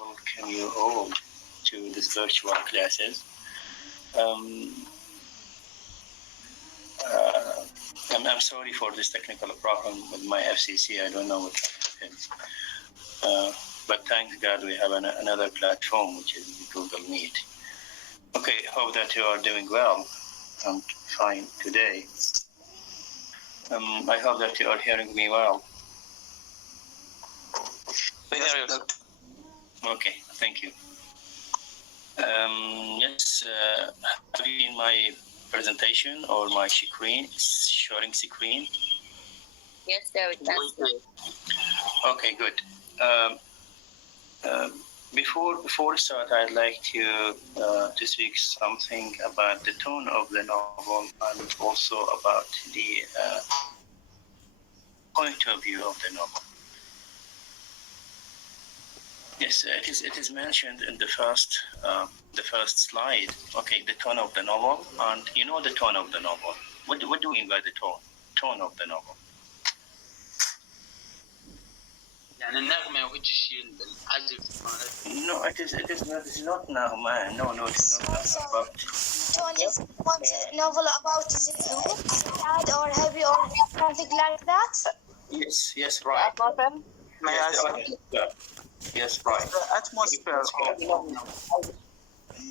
welcome you all to this virtual classes. I'm sorry for this technical problem with my FCC. I don't know what happened. But thank God we have another platform, which is Google Meet. Okay, hope that you are doing well. I'm fine today. I hope that you are hearing me well. Yes. Okay, thank you. Yes, have you seen my presentation or my screen? Showing screen? Yes, there we can. Okay, good. Before we start, I'd like to speak something about the tone of the novel and also about the point of view of the novel. Yes, it is mentioned in the first slide. Okay, the tone of the novel, and you know the tone of the novel. What do you mean by the tone of the novel? يعني النغمة وهيك الشيء العزف مالته. No, it is not نغمة. No, it is not about. Tone is one novel about sad or heavy or something like that. Yes, right. May I say? Yes, right. The atmosphere of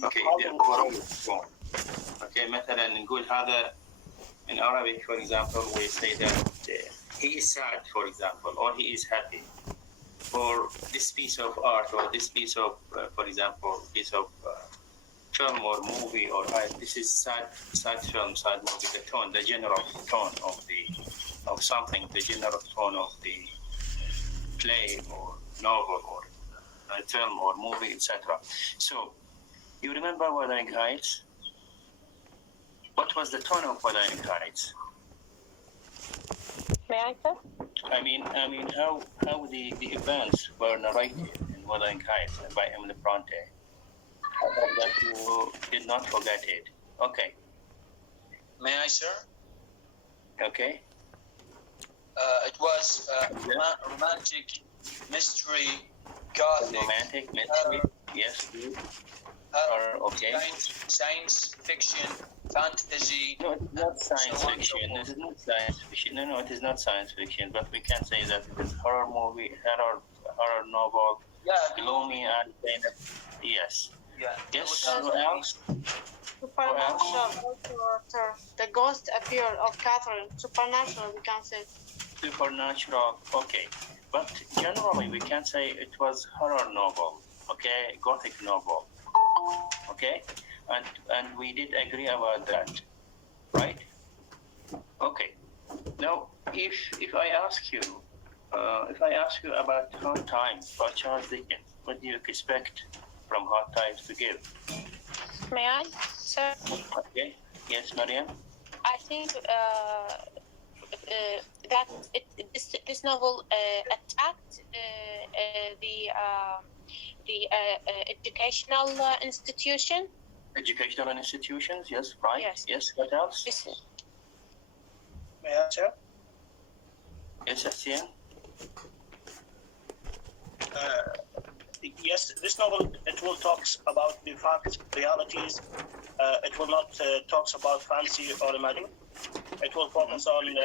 Okay, the overall tone. Okay, مثلا نقول هذا in Arabic, for example, we say that he is sad, for example, or he is happy. Or this piece of art, or this piece of, for example, piece of film or movie, or this is sad film, sad movie. The tone, the general tone of something, the general tone of the play or novel or film or movie, etc. So, you remember Wuthering Heights? What was the tone of Wuthering Heights? May I say? I mean, how the events were narrated in Wuthering Heights by Emily Bronte. I hope that you did not forget it. Okay. May I, sir? Okay. It was romantic, mystery, gothic. Romantic, mystery. Yes. Horror, okay. Science fiction, fantasy. No, it's not science fiction. This is not science fiction. No, it is not science fiction. But we can say that it is horror movie, horror novel. Yeah, gloomy and kind of. Yes. Yeah. Yes. What else? Supernatural. The ghost appear of Catherine. Supernatural, we can say. Supernatural. Okay. But generally, we can say it was horror novel. Okay, gothic novel. Okay, and we did agree about that, right? Okay. Now, if I ask you about Hard Times by Charles Dickens, what do you expect from Hard Times to give? May I, sir? Okay. Yes, Mariam. I think that this novel attacked the educational institution. Educational institutions, yes, right. Yes. What else? May I, sir? Yes, Asian. Yes, this novel, it will talks about the facts, realities. It will not talks about fancy or imagining. It will focus on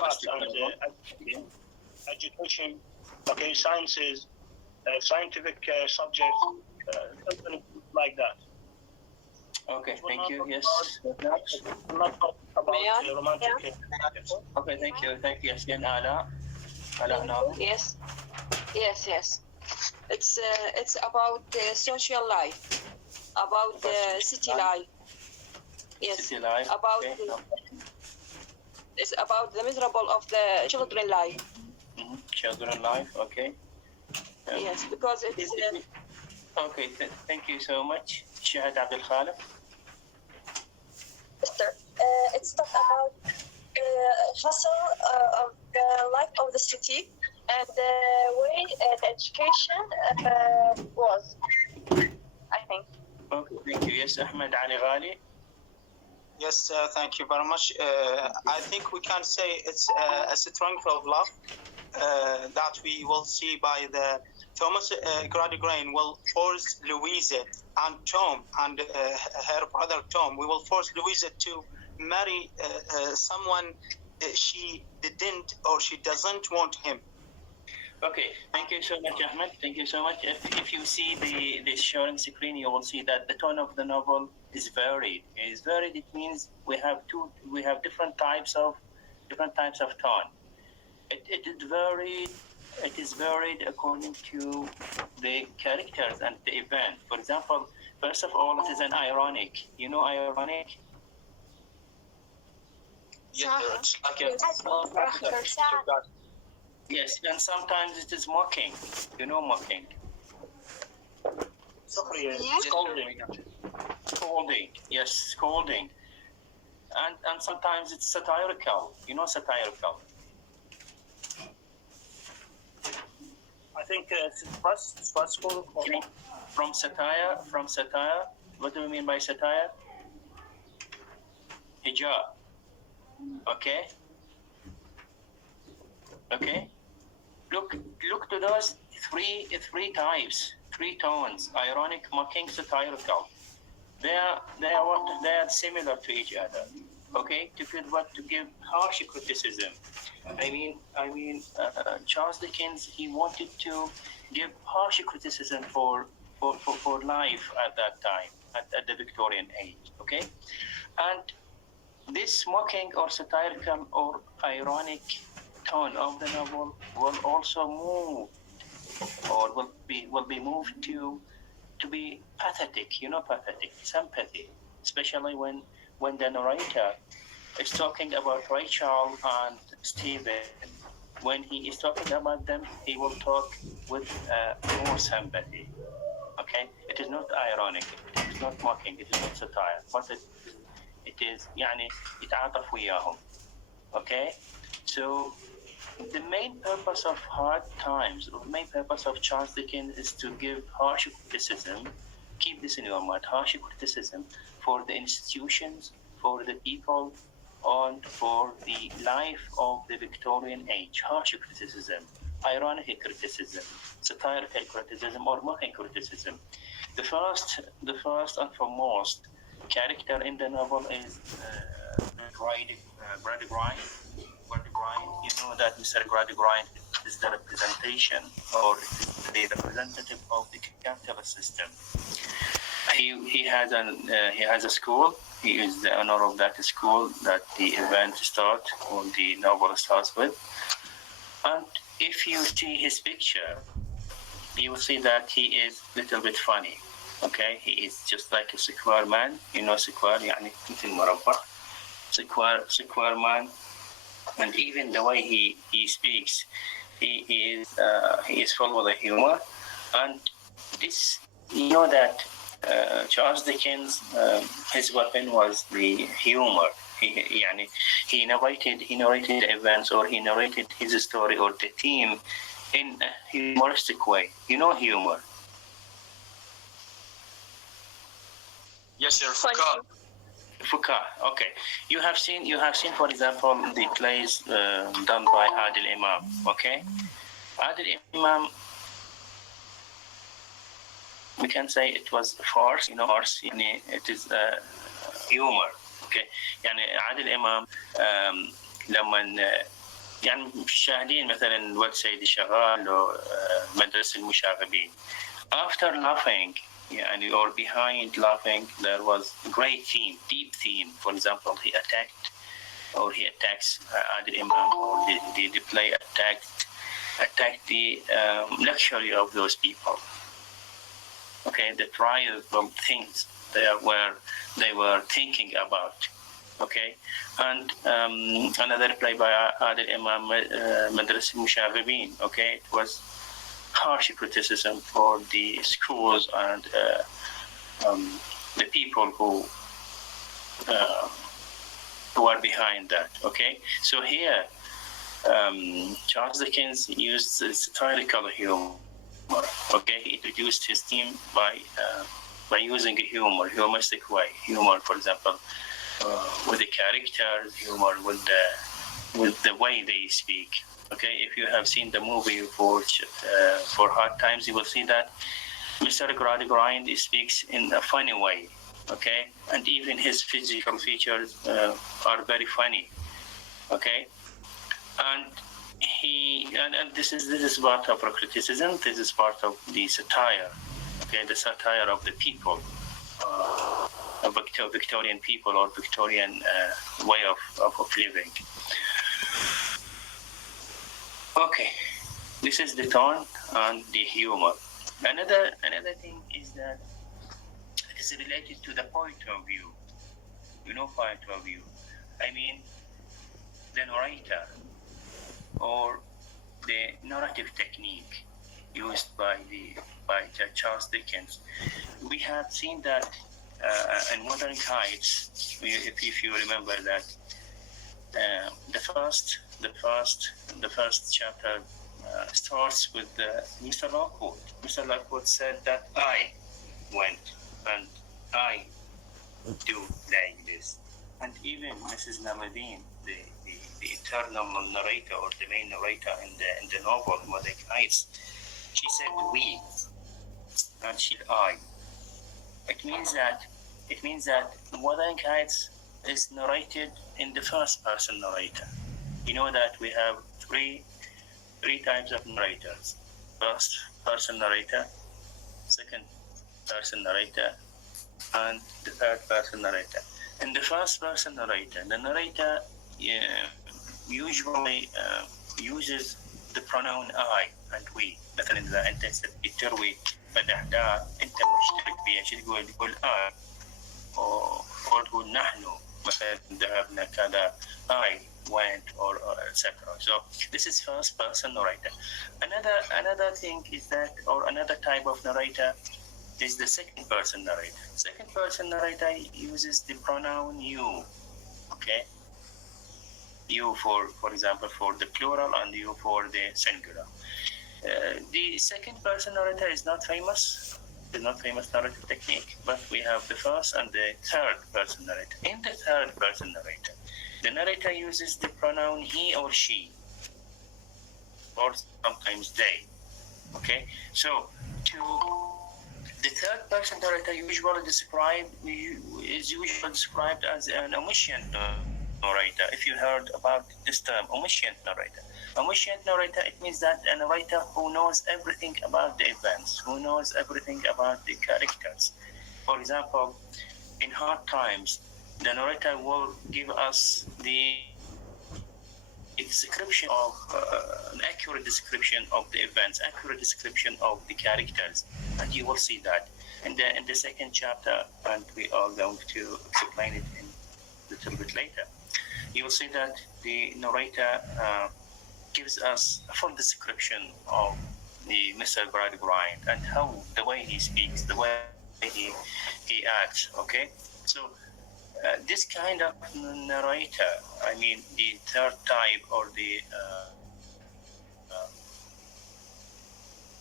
facts and education. Okay, sciences, scientific subjects, something like that. Okay, thank you. Yes. Not talk about romantic. Okay, thank you. Yes, again, Ala now. Yes. It's about social life, about the city life. Yes. City life. About it's about the miserable of the children life. Mm-hmm. Children life. Okay. Yes, because it is. Okay. Thank you so much, Shahad Abdel Khalif. It's talk about hustle of the life of the city and the way the education was, I think. Okay, thank you. Yes, Ahmed Ali Ghali. Yes, thank you very much. I think we can say it's a strength of love that we will see by the Thomas Gradigrain will force Louisa and Tom and her brother Tom. We will force Louisa to marry someone she didn't or she doesn't want him. Okay, thank you so much, Ahmed. Thank you so much. If you see the sharing screen, you will see that the tone of the novel is varied. It is varied. It means we have different types of tone. It is varied. It is varied according to the characters and the event. For example, first of all, it is an ironic. You know ironic? Yes, it's like Yes, and sometimes it is mocking. You know mocking. Scolding. Yes, scolding. And sometimes it's satirical. You know satirical. I think it's stressful. From satire. What do we mean by satire? Hijab. Okay. Look to those three types, 3 tones: ironic, mocking, satirical. They are similar to each other. Okay, to give harsh criticism. I mean, Charles Dickens, he wanted to give harsh criticism for life at that time, at the Victorian age. Okay, and this mocking or satirical or ironic tone of the novel will also move, or will be moved to be pathetic. You know, pathetic, sympathy, especially when the narrator is talking about Rachel and Stephen. When he is talking about them, he will talk with more sympathy. Okay, it is not ironic, it is not mocking, it is not satire, but it is يعني يتعاطف وياهم. Okay, so the main purpose of Hard Times, or the main purpose of Charles Dickens, is to give harsh criticism. Keep this in your mind: harsh criticism for the institutions, for the people, and for the life of the Victorian age. Harsh criticism, ironic criticism, satirical criticism, or mocking criticism. The first and foremost character in the novel is Gradgrind. You know that Mr. Gradgrind is the representation, or the representative of the capitalist system. He has a school. He is the owner of that school that the event starts, or the novel starts with. And if you see his picture, you will see that he is a little bit funny. Okay, he is just like a square man. You know, square يعني مثل مربع. Square man, and even the way he speaks, he is full with humor. And this, you know that Charles Dickens, his weapon was the humor. He narrated the events, or he narrated his story or the theme in a humoristic way. You know humor. yes, sir. Fuka. Okay. You have seen, for example, the plays done by Adil Imam. Okay. Adil Imam, we can say it was farce. You know, farce. It is humor. Okay. عادل إمام لما يعني مشاهدين مثلا الواد سيدي شغال ومدرسة المشاغبين. After laughing, or behind laughing, there was a great theme, deep theme. For example, he attacks Adil Imam, or the play attacked the luxury of those people. Okay, the trial of things they were thinking about. Okay, and another play by Adil Imam, Madrasa Mushaghibin. Okay, it was harsh criticism for the schools and the people who are behind that. Okay, so here Charles Dickens used satirical humor. Okay, he introduced his theme by using a humoristic way. Humor, for example, with the characters, humor with with the way they speak. Okay, if you have seen the movie for Hard Times, you will see that Mr. Gradgrind speaks in a funny way. Okay, and even his physical features are very funny. Okay, and this is part of criticism. This is part of the satire. Okay, the satire of the people, of Victorian people or Victorian way of living. Okay, this is the tone and the humor. Another thing is that it is related to the point of view. You know, point of view. I mean, the narrator or the narrative technique used by Charles Dickens. We have seen that in Wuthering Heights, if you remember that, the first chapter starts with Mr. Lockwood. Mr. Lockwood said that I went and I do like this, and even Mrs. Namadine, the eternal narrator or the main narrator in the novel Wuthering Heights, she said we, and she I. It means that Wuthering Heights is narrated in the first person narrator. You know that we have three types of narrators: first person narrator, second person narrator, and the third person narrator. In the first person narrator, the narrator usually uses the pronoun I and we. مثلا إذا أنت تروي مدحدار أنت مشترك فيها شو تقول I or تقول نحن مثلا ذهبنا كذا I went or etc. So this is first person narrator. Another thing is that, or another type of narrator is the second person narrator. Second person narrator uses the pronoun you. Okay, you for example for the plural and you for the singular. The second person narrator is not famous. It's not famous narrative technique, but we have the first and the third person narrator. In the third person narrator, the narrator uses the pronoun he or she, or sometimes they. Okay, so the third person narrator is usually described as an omniscient narrator. If you heard about this term, omniscient narrator. Omniscient narrator, it means that a narrator who knows everything about the events, who knows everything about the characters. For example, in Hard Times, the narrator will give us the description of an accurate description of the events, accurate description of the characters, and you will see that in the second chapter, and we are going to explain it in a little bit later. You will see that the narrator gives us a full description of the Mr. Gradgrind and how the way he speaks, the way he acts. Okay, so this kind of narrator, I mean the third type or the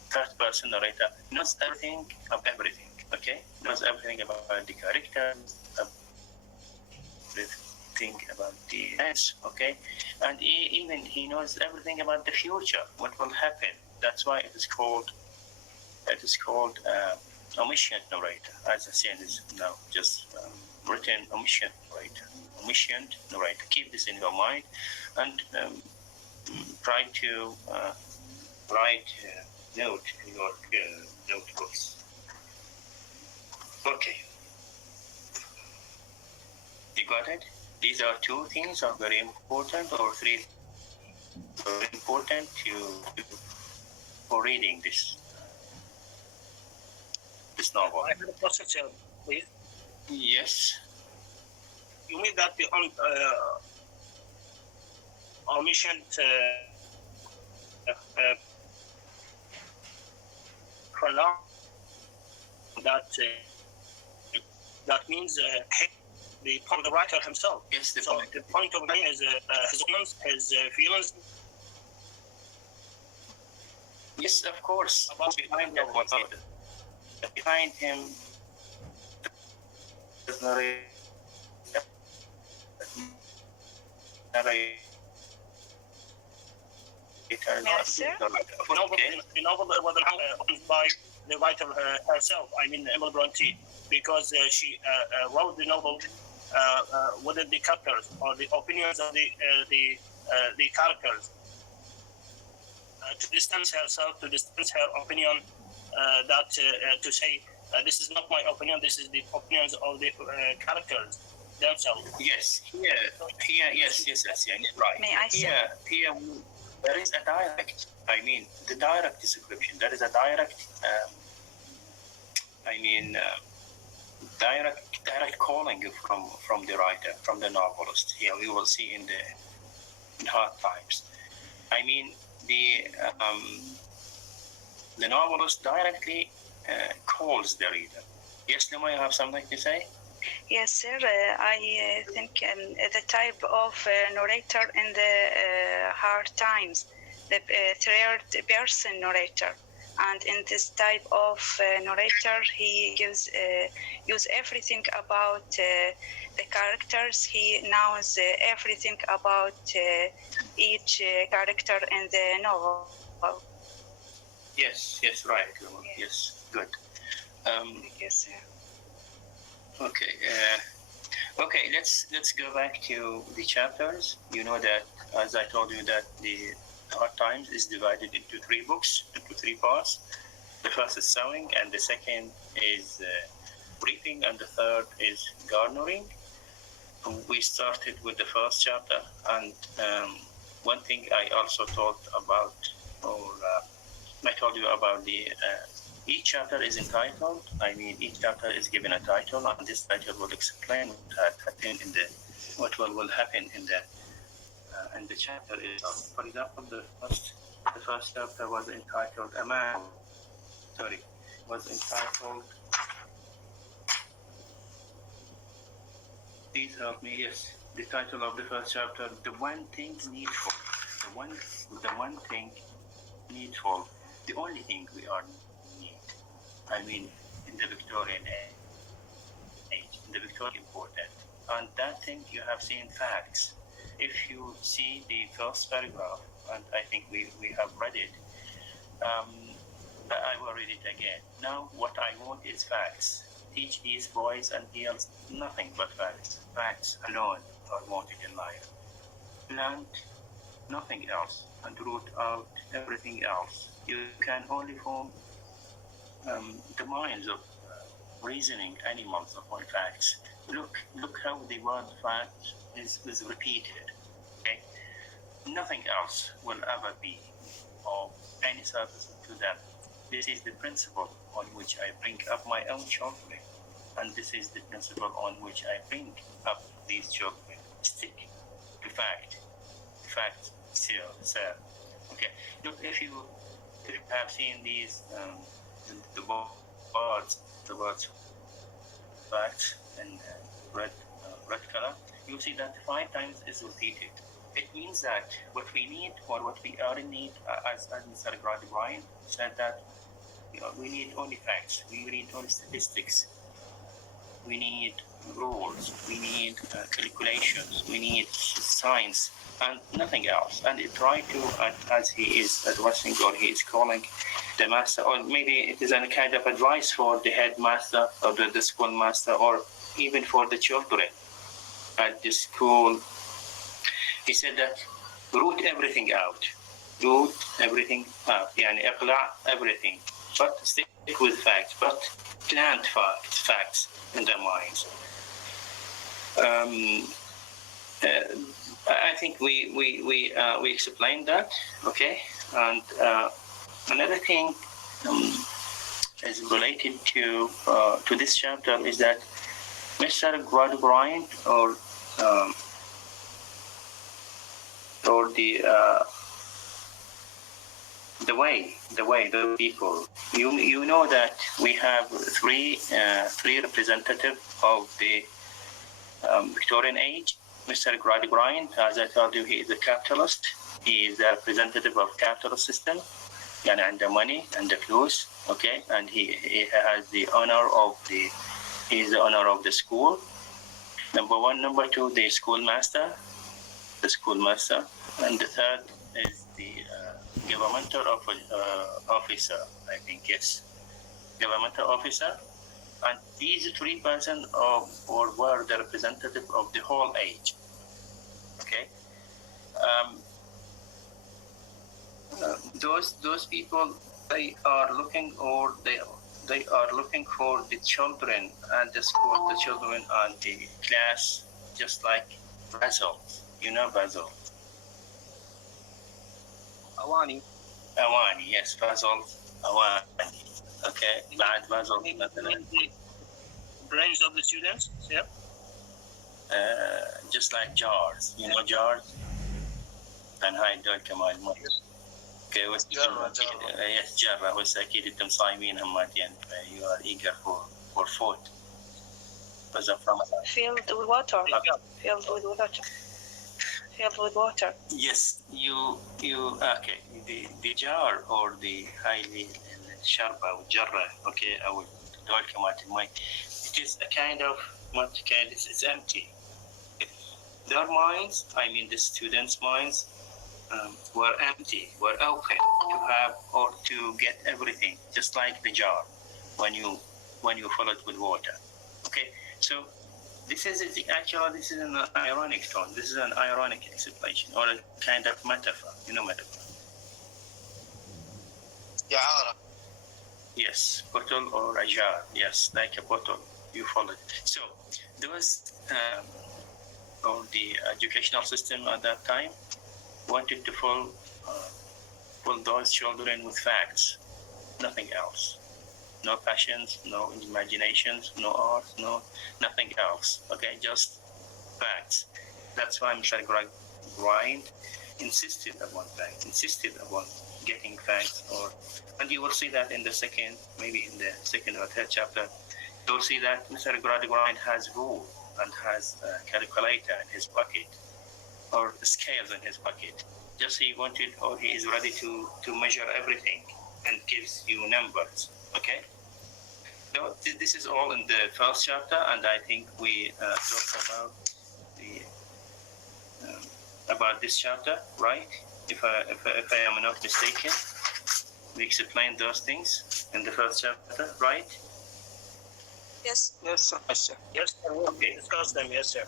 third person narrator, knows everything of everything. Okay, knows everything about the characters, everything about the events. Okay, and even he knows everything about the future, what will happen. That's why it is called omniscient narrator. As I said, is now just written omniscient narrator. Keep this in your mind and try to write note in your notebooks. Okay, you got it? These are two things are very important, or three very important for reading this novel. I have a question, please. Yes. You mean that the omniscient pronoun that means the writer himself. Yes. The point of view is his feelings. Yes, of course. Behind him, Yes, sir. The novel was written by the writer herself. I mean, Emily Bronte, because she wrote the novel within the characters or the opinions of the characters. To distance herself, to distance her opinion, to say this is not my opinion, this is the opinions of the characters themselves. Yes, yes, right. May I say? Here, there is a direct. I mean, the direct description. There is a direct. Direct calling from the writer, from the novelist. Here we will see in Hard Times. I mean, the novelist directly calls the reader. Yes, Luma, you have something to say? Yes, sir. I think the type of narrator in the Hard Times, the third person narrator. And in this type of narrator, he gives use everything about the characters. He knows everything about each character in the novel. Yes, right. Yes, good. Yes, sir. Okay. Let's go back to the chapters. You know that, as I told you, that the Hard Times is divided into 3 books, into 3 parts. The first is sowing, and the second is reaping, and the third is garnering. We started with the first chapter, and one thing I also talked about, I told you about each chapter is entitled. I mean, each chapter is given a title, and this title will explain what will happen in the chapter itself. For example, the first chapter was entitled please help me. Yes, the title of the first chapter, The One Thing Needful. The one thing needful. The only thing we are need. I mean, in the Victorian age, in the Victorian important. And that thing you have seen facts. If you see the first paragraph, and I think we have read it, I will read it again. Now, what I want is facts. Teach these boys and girls nothing but facts. Facts alone are wanted in life. Plant nothing else and root out everything else. You can only form the minds of reasoning animals upon facts. Look how the word fact is repeated. Okay, nothing else will ever be of any service to them. This is the principle on which I bring up my own children, and this is the principle on which I bring up these children. Stick to fact. Fact, sir. Okay. Look, if you have seen these the words facts in red color, you see that 5 times is repeated. It means that what we need, or what we are in need, as Mr. Bryan said, that we need only facts, we need only statistics, we need rules, we need calculations, we need science, and nothing else. And it try to, as he is addressing, or he is calling the master, or maybe it is a kind of advice for the headmaster or the schoolmaster, or even for the children at the school. He said that root everything out. Root everything out. يعني اقلع everything. But stick with facts. But plant facts in their minds. I think we explained that. Okay. And another thing is related to this chapter is that Mr. Bryan or the people, you know that we have three representatives of the Victorian age. Mr. Bryan, as I told you, he is a capitalist. He is a representative of capitalist system, and the money and the flues. Okay, and he has the honor of he is the owner of the school. Number 1, number 2, the schoolmaster, and the third is the governmental officer, I think, yes, governmental officer, and these 3% were the representative of the whole age. Okay, those people, they are looking, or they are looking for the children at the school, the children at the class, just like Basil. You know Basil. Awani. Awani, yes, Basil. Awani. Okay, بعد Basil مثلا. Brains of the students, yeah. Just like jars, you know jars. And هاي دول كمان مي. Okay, yes, جرة. وهسه أكيد أنتم صايمين هماتين. You are eager for food. Because of Ramadan. Filled with water. Filled with water. Filled with water. Yes, you okay. The jar or the highly sharp or jarra, okay, أو دول كمان المي. It is a kind of what kind? It's empty. Their minds, I mean the students' minds, were empty, were open to have or to get everything, just like the jar when you fill it with water. Okay, so this is an ironic tone. This is an ironic explanation or a kind of metaphor. You know metaphor. إعارة. Yes, bottle or a jar. Yes, like a bottle. You fill it. So those or the educational system at that time wanted to fill those children with facts, nothing else. No passions, no imaginations, no art, nothing else. Okay, just facts. That's why Mr. Grind insisted upon facts, insisted upon getting facts, and you will see that in the second or third chapter. You'll see that Mr. Grind has rule and has a calculator in his pocket or scales in his pocket. Just he wanted, or he is ready to measure everything and gives you numbers. Okay. So this is all in the first chapter, and I think we talked about this chapter, right? If I am not mistaken, we explained those things in the first chapter, right? Yes. Yes, sir. Yes, sir. Yes, sir. Okay, discuss them. Yes, sir.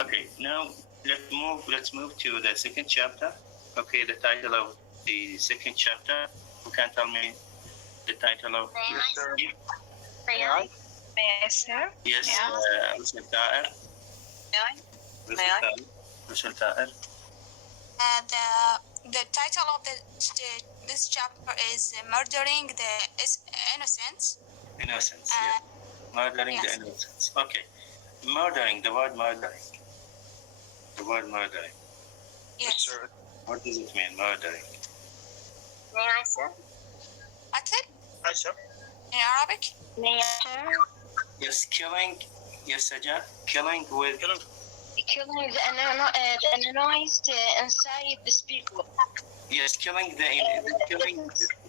Okay, now let's move to the second chapter. Okay, the title of the second chapter. Who can tell me the title of? Yes, sir. May I, sir? Yes, Mr. Taher. May I? Mr. Taher. The title of this chapter is Murdering the Innocents. Innocence, yeah. Murdering the innocents. Okay. Murdering, the word murdering. The word murdering. Yes. Sir. What does it mean, murdering? May I, sir? What's it? Hi, sir. In Arabic? May I, sir? Yes, killing. Yes, Sajah. Killing with. Killing the anonymized inside the speaker. Yes, killing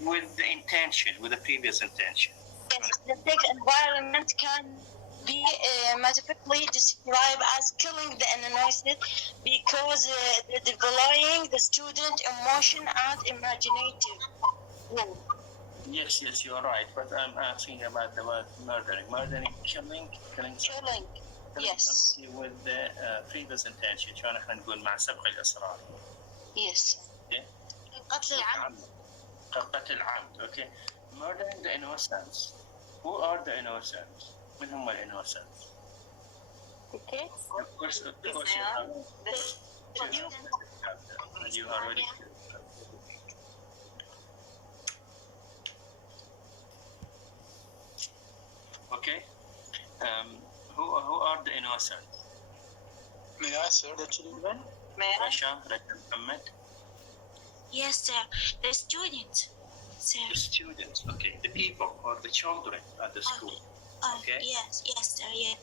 with the intention, with the previous intention. Yes, the text environment can be metaphorically described as killing the anonymized because developing the student emotion and imaginative. Yes, you are right. But I'm asking about the word murdering. Murdering, killing Killing. Yes. something with the previous intention. شلون احنا نقول مع سبق الإصرار. Yes. قتل العمد. قتل عمد. Okay. Murdering the innocents. Who are the innocents? من هم innocents? Okay. Of course you have. And you already. Okay. Who are the innocents? May I, sir? The children? May I? Rasha, Muhammad. Yes, sir. The students. Sir. The students. Okay. The people or the children at the school. Okay. Yes, sir. Yeah.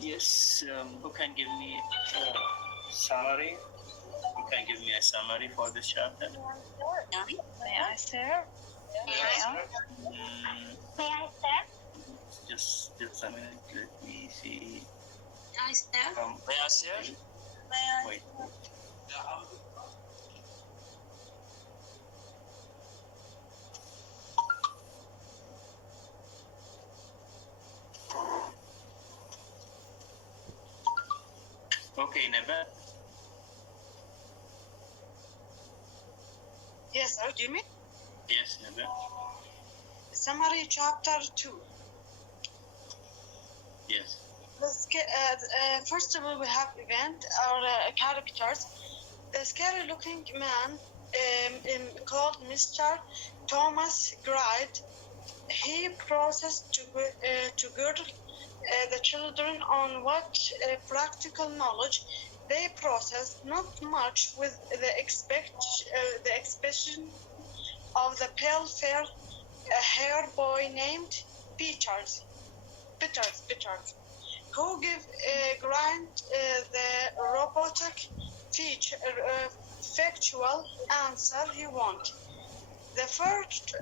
Yes. Who can give me a summary? Who can give me a summary for this chapter? May I, sir? May I, sir? Just a minute. Let me see. Nice, sir. May I, sir? Wait. Okay, Neba. Yes, sir. Do you mean Yes, Neba. summary chapter 2? Yes. First of all, we have event or characters. The scary-looking man called Mr. Thomas Gride. He processed to girdle the children on what practical knowledge they possess, not much, with the exception of the pale, fair boy named Peters, who give Grant the robotic factual answer he wants. The first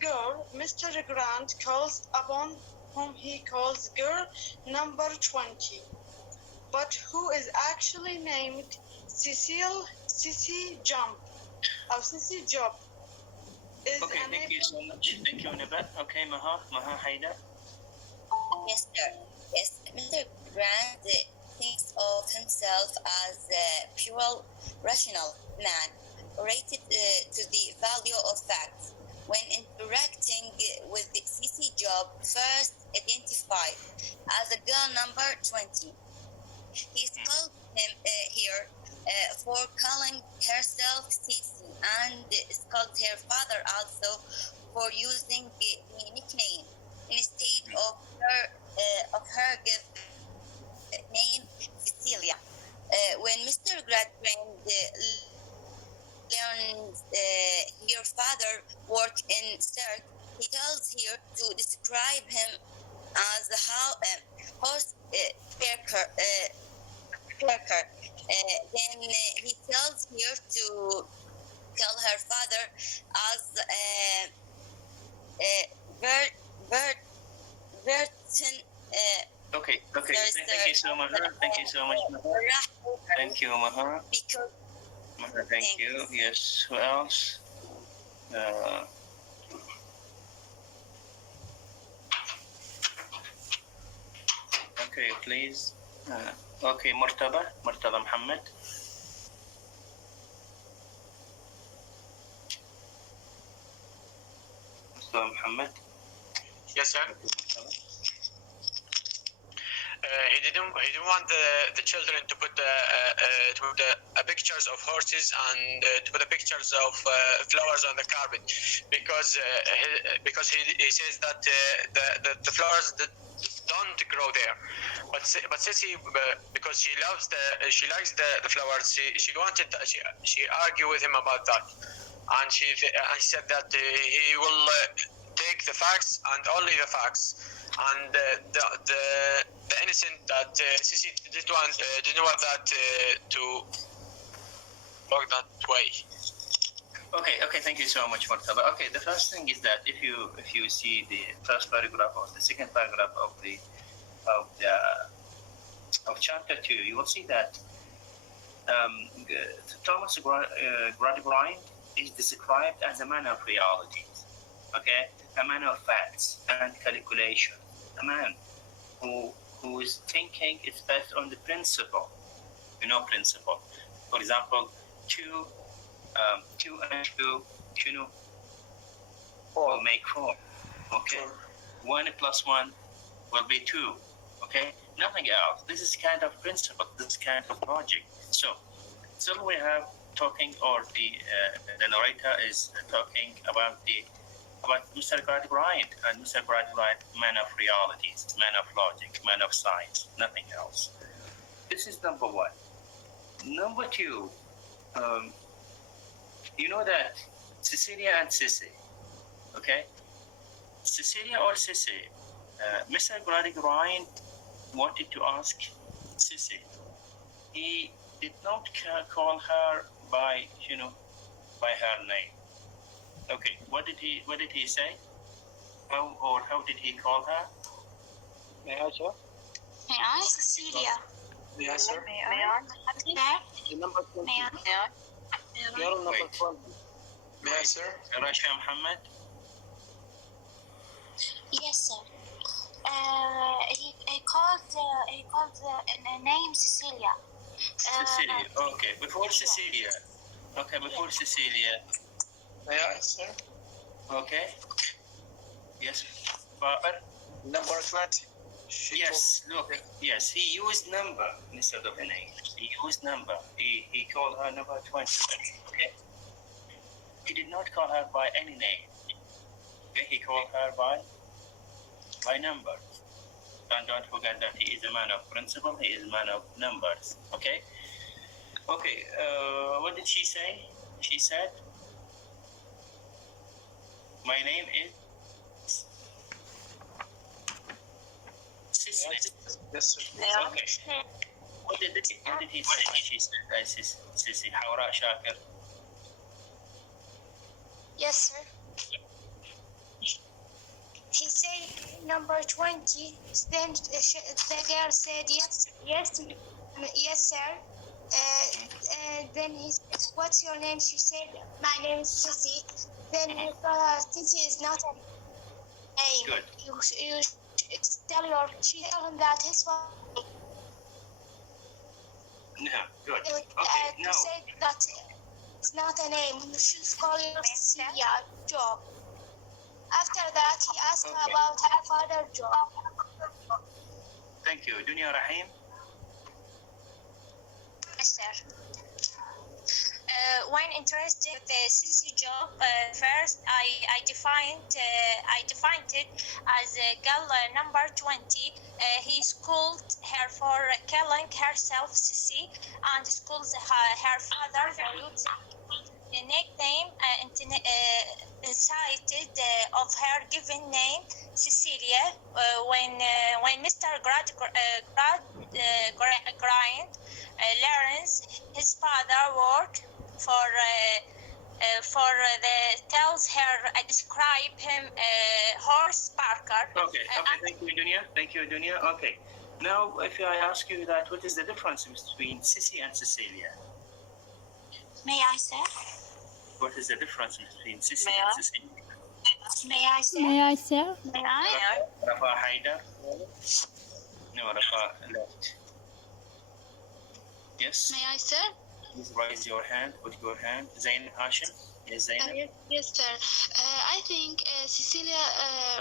girl Mr. Grant calls upon, whom he calls girl number 20, but who is actually named Sissy Job. Okay, thank you so much. Thank you, Neba. Okay, Maha Haida. Yes, sir. Yes, Mr. Grant thinks of himself as a pure, rational man, rated to the value of facts. When interacting with the CC Job, first identified as a girl number 20. He scolded him here for calling herself Cici, and scolded her father also for using the nickname instead of her name Cecilia. When Mr. Gradgrind learns her father worked in Cirque, he tells her to describe him as a horse perker. Then he tells her to tell her father as Burton. Okay. Thank you so much. Thank you so much, Maha. Thank you, Maha. Because Maha, thank you. Yes. Who else? Okay, please. Okay, Murtada Muhammad. Muhammad. Yes, sir. He didn't want the children to put pictures of horses and to put the pictures of flowers on the carpet because he says that the flowers don't grow there. But Sissy, because she likes the flowers, she wanted she argued with him about that, and she said that he will take the facts and only the facts, and the innocent that Sissy didn't want that to work that way. Okay, thank you so much, Murtada. Okay, the first thing is that if you see the first paragraph or the second paragraph of chapter 2, you will see that Thomas Gradgrind is described as a man of realities, okay, a man of facts and calculation, a man whose thinking is based on the principle. Principle. For example, 2 and 2 will make 4. Okay, 1 plus 1 will be 2. Okay, nothing else. This is kind of principle. This kind of logic. So we have talking, or the narrator is talking about Mr. Gradgrind, and Mr. Gradgrind, man of realities, man of logic, man of science, nothing else. This is number 1. Number 2, you know that Cecilia and Sissy, okay? Cecilia or Sissy, Mr. Gradgrind wanted to ask Sissy. He did not call her by her name. Okay, what did he say? How did he call her? May I, sir? May I? Cecilia. May I, sir? May I? The number 20. May I? Girl number Wait. 20. May I, sir? Rasha Muhammad. Yes, sir. He called the name Cecilia. before Cecilia. Okay, before Cecilia. May I, sir? Okay. Yes, Babar. Number 20. Yes, look. Yes, he used number instead of a name. He used number. He called her number 20. Okay. He did not call her by any name. Okay, he called her by number. And don't forget that he is a man of principle. He is a man of numbers. Okay. Okay. What did she say? She said, "My name is Sissy." Yes, sir. Okay. What did he say when she said that Sissy? Hawra Shakir. Yes, sir. He said number 20. Then the girl said yes, sir. Then he said, "What's your name?" She said, "My name is Sissy." Then Sissy is not a name. Good. You tell him that his father. No, good. To No. say that it's not a name. You should call your Cecilia job. After that, he asked her Okay. about her father's job. Thank you. Dunya Rahim. Yes, sir. When interested in the CC job, first I defined it as girl number 20. He scolded her for killing herself, CC, and scolds her father for using the nickname incited of her given name, Cecilia. When Mr. Grind learns his father worked for the tells her describe him horse Parker. Okay. Thank you, Dunya. Okay. Now, if I ask you that, what is the difference between Sissy and Cecilia? May I say? What is the difference between Sissy May and I? Cecilia? May I say? May I, sir? May I? Rafa Haidar? No, Rafa left. Yes. May I, sir? Please raise your hand. Put your hand. Zainab Hashim. Yes, Zainab. Yes, sir. I think Cecilia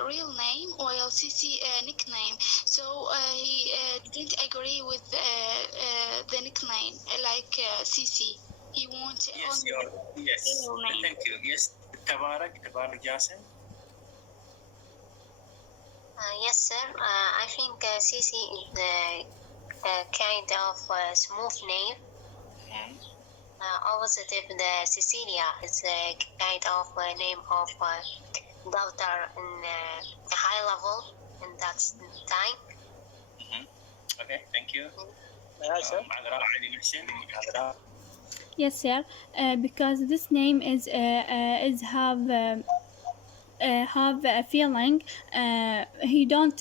real name while Cici nickname. So he didn't agree with the nickname like Cici. He wants Yes, only yes. real name. Thank you. Yes, Tabarak Jasim. Yes, sir. I think Cici is a kind of smooth name. Opposite the Cecilia is a kind of name of daughter in a high level in that time. Okay, thank you. sir. Adra Ali Muhsin. Adra. Yes, sir. Because this name is have a feeling. He don't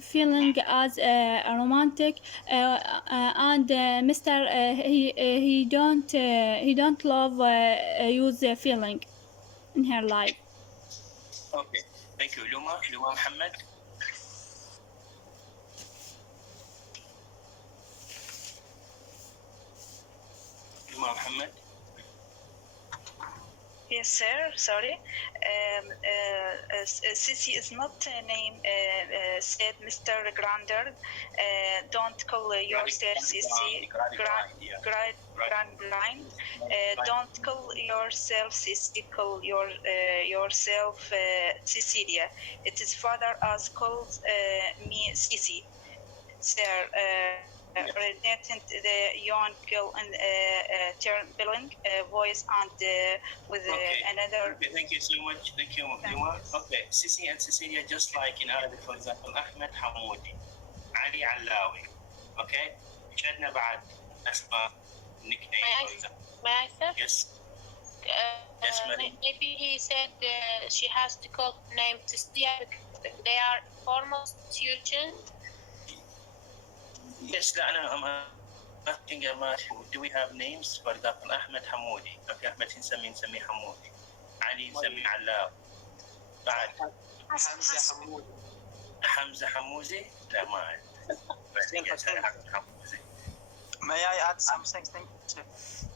feeling as a romantic, and Mr. He don't love use feeling in her life. Okay, thank you. Luma Muhammad. Luma Muhammad. Yes, sir. Sorry. Sissy is not a name, said Mr. Grander. Don't call yourself Sissy. Grandline. Don't call yourself Sissy. Call yourself Cecilia. It is father as called me Sissy. Sir. Related the young girl and turbulent voice and with another. Okay, thank you so much. Thank you, Luma. Okay, Sissy and Cecilia, just like in Arabic, for example, Ahmed Hamoudi, Ali Allawi. Okay, شدنا بعد أسماء nickname, for example. May I, sir? Yes. Yes, madam. Maybe he said she has to call her name Cecilia because they are formal institutions. Yes, لا أنا asking do we have names? For example, Ahmed Hamoudi. Okay, Ahmed نسميه حمودي. علي نسميه علاوي. بعد حمزة حموزي. لا ما عندي. بس حمزة حموزي. May I add something?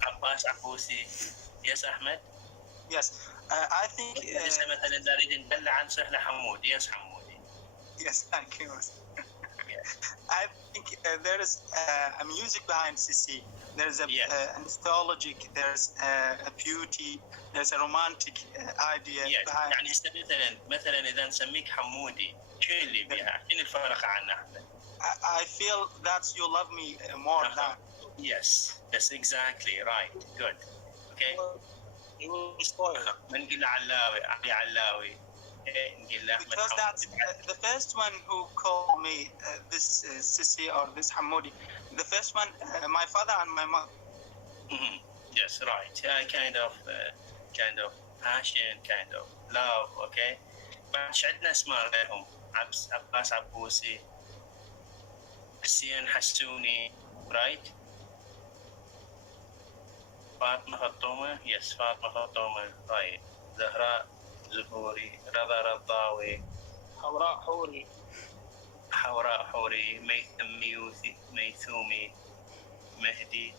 عباس عبوسي. Yes, Ahmed. Yes, I think. لسه مثلا نريد ندلع عن سهلة حمود. Yes, حمودي. Yes, thank you. I think there is a music behind Sisi. There's a nostalgic. There's a beauty. There's a romantic idea behind. يعني مثلا إذا نسميك حمودي شو اللي بيها؟ شنو الفرق عنا احنا؟ I feel that you love me more than. Yes, that's exactly right. Good. Okay. You will spoil. نقول علاوي علي علاوي. نقول له Because that's the first one who called me this Sisi or this Hamoudi. The first one, my father and my mother. Yes, right. Kind of passion, kind of love. Okay. بعد عندنا اسماء غيرهم. عباس عبوسي. حسين حسوني. Right. فاطمة فطومة. Yes, فاطمة فطومة. Right. زهراء زهوري. رضا رضاوي. حوراء حوري. حوراء حوري. ميثم ميوثي. ميثومي. مهدي.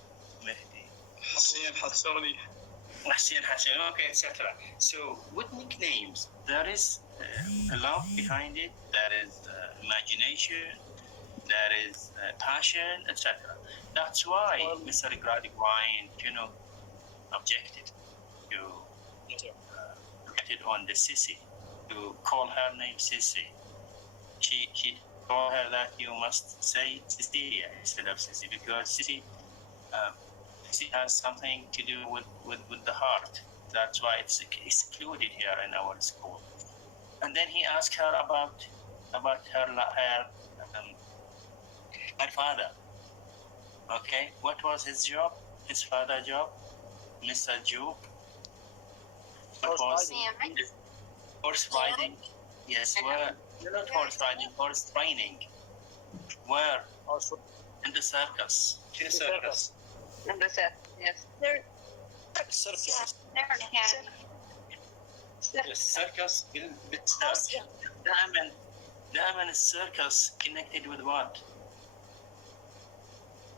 حسين حسوني. Hussein Hassan, okay, etc. So, with nicknames, there is a love behind it, there is imagination, there is passion, etc. That's why Mr. Gradivine, objected to on the Sisi, to call her name Sisi. She told her that you must say Cecilia instead of Sisi because Sisi has something to do with the heart. That's why it's excluded here in our school. And then he asked her about her father. Okay, what was his job? His father's job, Mr. Jew. What was horse riding? Yes, where? Not horse riding, horse training. Where? In the circus. In the circus. And the set, yes. Circus. السيركس بالسيرك دائما السيركس connected with what?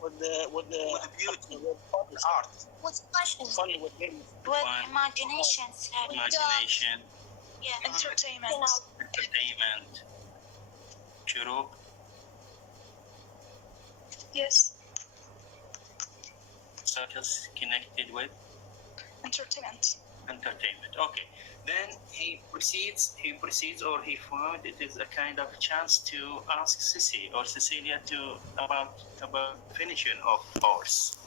With the beauty, with art. With passion. Funny with games. With imagination. Imagination. Yeah. Entertainment. شروق. Yes. Circus connected with entertainment. Okay. Then he proceeds or he found it is a kind of chance to ask Sisi or Cecilia about definition of horse.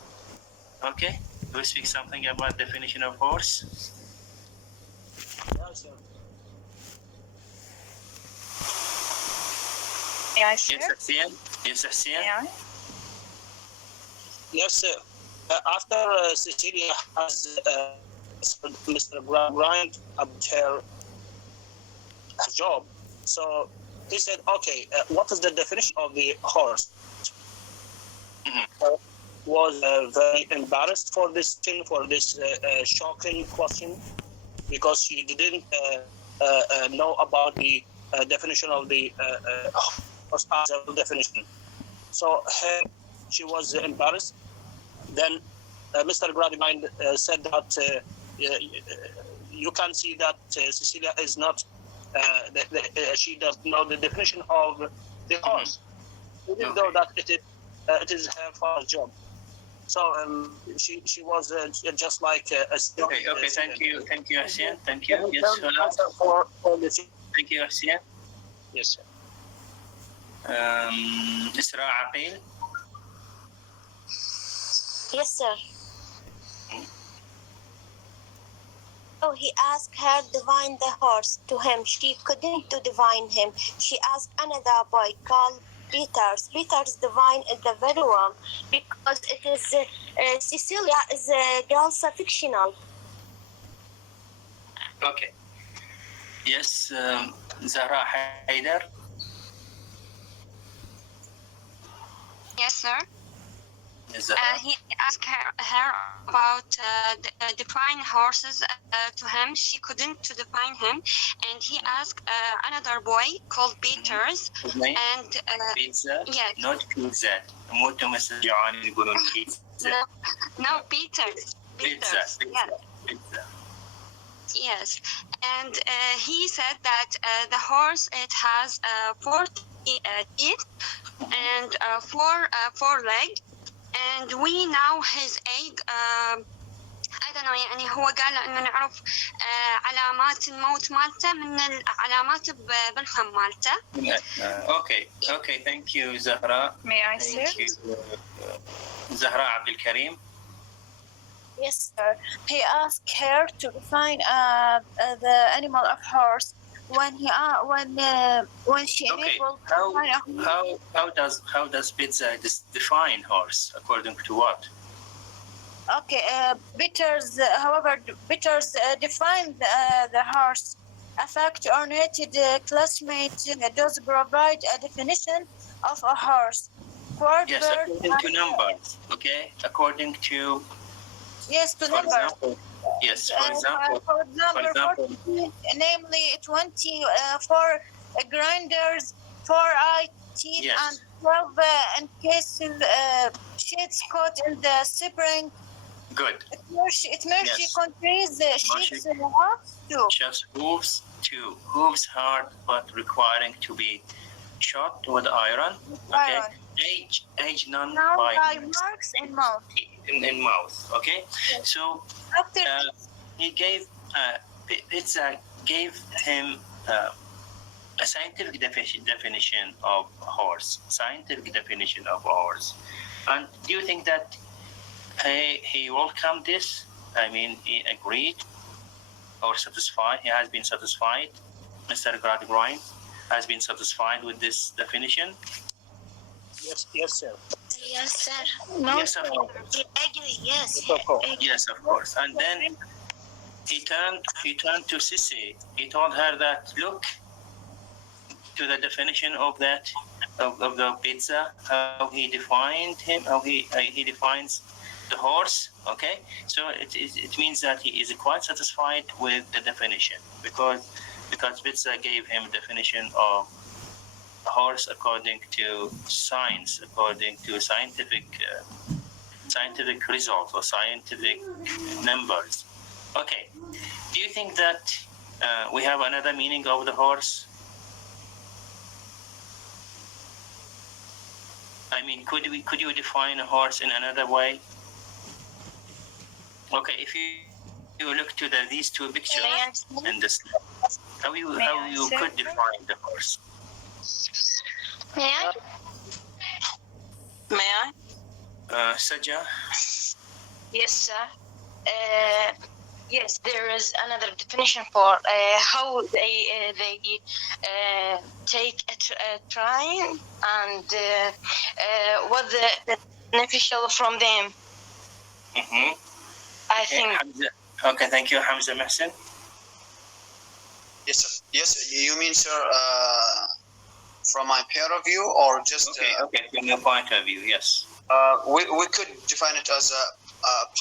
Okay? Do we speak something about definition of horse? Yes, sir. Yes, Hussein? Yes, sir. After Cecilia has Mr. Grant about her job, so he said, okay, what is the definition of the horse? Was very embarrassed for this thing, for this shocking question, because she didn't know about the definition of the horse as a definition. So she was embarrassed. Then Mr. Gradivine said that you can see that Cecilia is not, she doesn't know the definition of the horse, even though that it is her father's job. So she was just like a student. Okay, thank you, Hussein. Thank you. Yes, thank you, Hussein. Yes, sir. إسراء عقيل. Yes, sir. Oh, he asked her divine the horse to him. She couldn't to divine him. She asked another boy called Peters. Peters divine is the very one because it is Cecilia is a girl fictional. Okay. Yes, Zahra Haider. Yes, sir. He asked her about define horses to him. She couldn't to define him, and he asked another boy called Peters. His name? And Pizza? yes. Not pizza. موتوا مسجعان يقولون pizza. No, Peters. Pizza. Yeah. Pizza. Yes, and he said that the horse, it has 4 teeth and four legs, and we know his age. I don't know يعني هو قال انه نعرف علامات الموت مالته من العلامات بالفم مالته. Okay, thank you Zahra. May I say? Thank you Zahra Abdul Karim. Yes, sir. He asked her to define the animal of horse when she enabled How does Pizza define horse according to what? Okay, however, Peters defined the horse. A fact-oriented classmate does provide a definition of a horse. Yes, according to numbers. Okay, according to. Yes, to numbers. Yes, for example, 14, namely 24 grinders, 4 eye teeth, yes. and 12 encasing sheets caught in the spring. Good. It mercy contains sheets and hooves too. Just hooves too. Hooves hard but requiring to be shot with iron. Okay. Age none by marks in mouth. In mouth. Okay. Yes. So he gave Pizza gave him a scientific definition of horse. Scientific definition of horse. And do you think that he welcomed this? I mean, he agreed or satisfied? He has been satisfied. Mr. Gradgrind has been satisfied with this definition. Yes, sir. Yes, sir. No, yes, of course. Yes. Yes, of course. And then he turned to Sissy. He told her that look to the definition of that of the Pizza, how he defined him, how he defines the horse. Okay, so it means that he is quite satisfied with the definition because Pizza gave him a definition of a horse according to science, according to scientific results or scientific numbers. Okay, do you think that we have another meaning of the horse? I mean, could you define a horse in another way? Okay, if you look to these two pictures in this, how you could define the horse? May I? Saja? Yes, sir. Yes, there is another definition for how they take a train and what the beneficial from them. Mm-hmm. I think. Hamza. Okay, thank you, Hamza Mahsen. Yes, sir. Yes, you mean, sir, from my point of view or just... Okay, from your point of view, yes. We could define it as a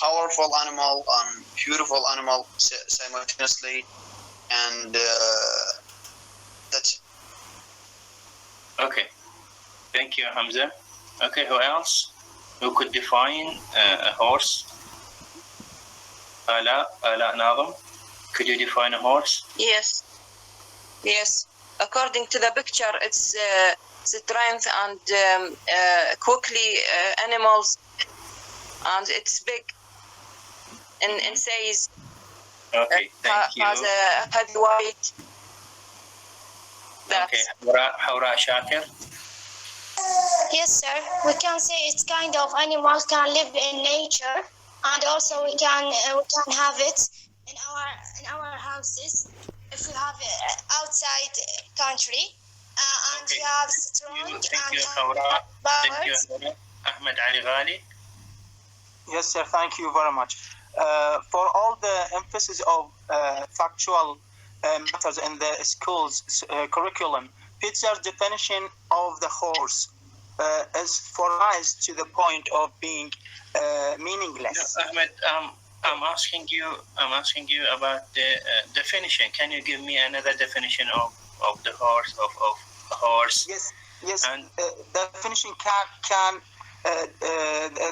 powerful animal and beautiful animal simultaneously, and that's it. Okay, thank you, Hamza. Okay, who else? Who could define a horse? Ala Nadam, could you define a horse? Yes. According to the picture, it's strength and quickly animals, and it's big in size. Okay, thank you. Has a heavy weight. Okay, Hawra Shakir. Yes, sir. We can say it's kind of animals can live in nature, and also we can have it in our houses if we have it outside country, and we have strong and Thank you, Ahmed Ali Ghali. Yes, sir. Thank you very much. For all the emphasis of factual matters in the school's curriculum, Pizzer's definition of the horse is foreigns to the point of being meaningless. No, Ahmed, I'm asking you about the definition. Can you give me another definition of the horse of horse? Yes. And the definition can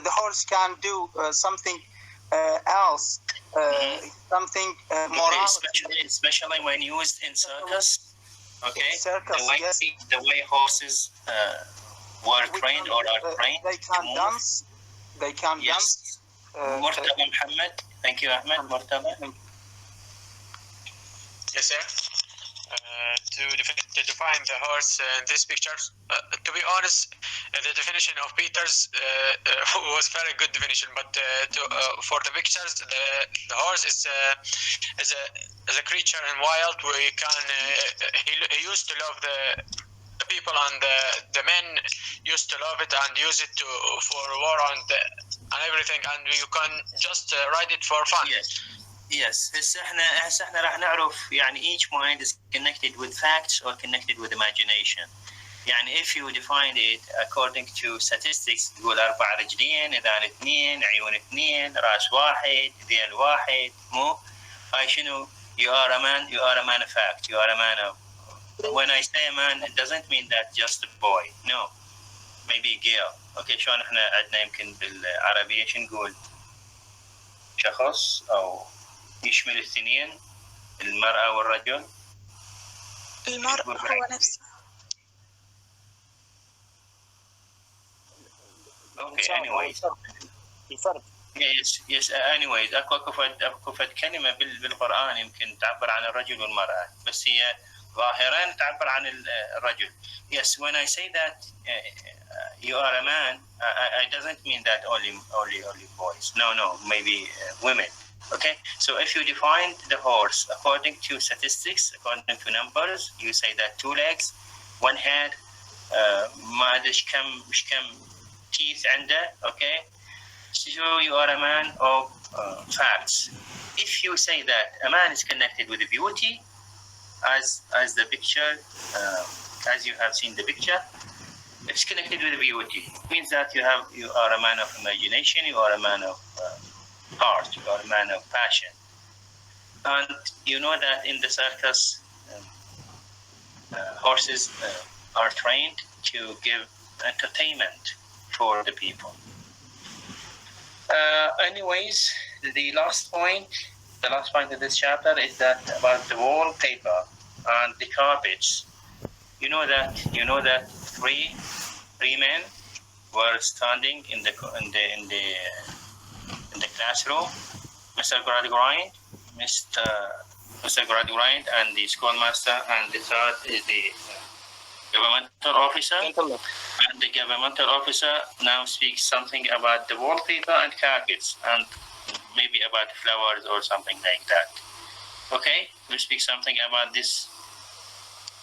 the horse can do something else, something more. Especially when used in circus. Okay. Circus, yes. The way horses were trained or are trained. They can dance. They can dance. Murtaba Muhammad. Thank you, Ahmed. Murtaba. Yes, sir. To define the horse in this picture, to be honest, the definition of Peters was very good definition. But for the pictures, the horse is a creature in wild. We can he used to love the people, and the men used to love it and use it for war and everything. And you can just ride it for fun. Yes. هسه احنا راح نعرف يعني each mind is connected with facts or connected with imagination. يعني if you define it according to statistics تقول 4 رجلين، اذان 2، عيون 2، راس 1، ذيل 1، مو هاي شنو؟ You are a man of fact. You are a man of. When I say a man, it doesn't mean that just a boy. No, maybe a girl. Okay, شلون احنا عندنا يمكن بالعربية شو نقول؟ شخص أو يشمل الاثنين، المرأة والرجل. المرأة هو نفسه. Okay, anyways. Yes, anyways, اكو فد كلمة بالقرآن يمكن تعبر عن الرجل والمرأة، بس هي ظاهرا تعبر عن الرجل. Yes, when I say that you are a man, I doesn't mean that only boys. No, maybe women. Okay, so if you define the horse according to statistics, according to numbers, you say that 2 legs, 1 head, ما ادري كم teeth عنده. Okay, so you are a man of facts. If you say that a man is connected with beauty, as the picture, as you have seen the picture, it's connected with beauty. It means that you are a man of imagination, you are a man of heart, you are a man of passion. And you know that in the circus, horses are trained to give entertainment for the people. Anyways, the last point of this chapter is that about the wallpaper and the carpets. You know that three men were standing in the classroom. Mr. Gradgrind, Mr. Gradgrind, and the schoolmaster, and the third is the governmental officer. And the governmental officer now speaks something about the wallpaper and carpets, and maybe about flowers or something like that. Okay, we speak something about this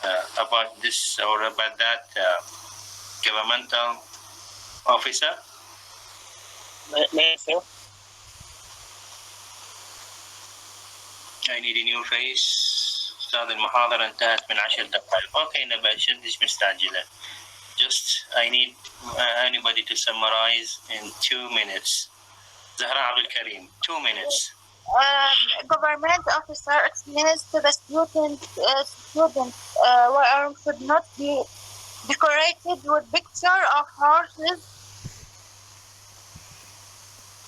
or about that governmental officer. I need a new face. أستاذ المحاضرة انتهت من 10 دقائق. Okay, نبى شدش مستعجلة. Just I need anybody to summarize in 2 minutes. Zahra Abdul Karim, 2 minutes. Government officer explains to the students where should not be decorated with picture of horses.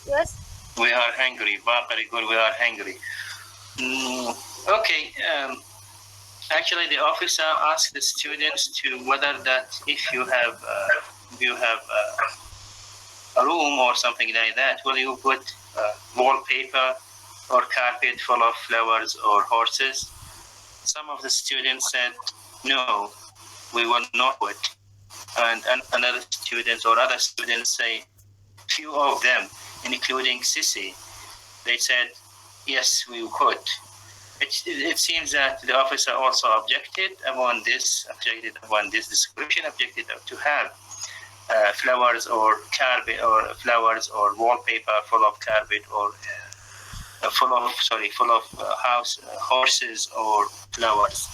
Yes. We are hungry. Baqir يقول we are hungry. Okay. Actually, the officer asked the students to whether that if you have a room or something like that, will you put wallpaper or carpet full of flowers or horses? Some of the students said no, we will not put, and another students or other students say, few of them, including Sisi, they said yes, we could. It seems that the officer also objected upon this description, objected to have flowers or carpet or flowers or wallpaper full of carpet or full of horses or flowers.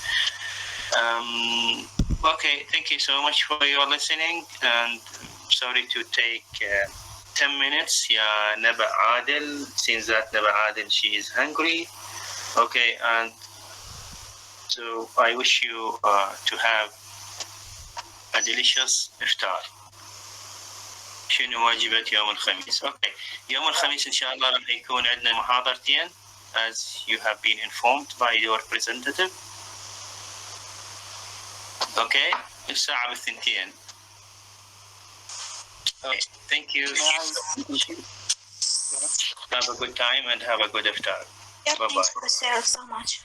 Okay, thank you so much for your listening, and sorry to take 10 minutes. Yeah, Naba Adil, seems that Naba Adil, she is hungry. Okay, and so I wish you to have a delicious iftar. شنو واجبات يوم الخميس؟ اوكي يوم الخميس ان شاء الله راح يكون عندنا محاضرتين as you have been informed by your representative. اوكي الساعة بالثنتين. Okay, thank you. Have a good time and have a good iftar. Yeah, Bye bye. thanks for the share so much.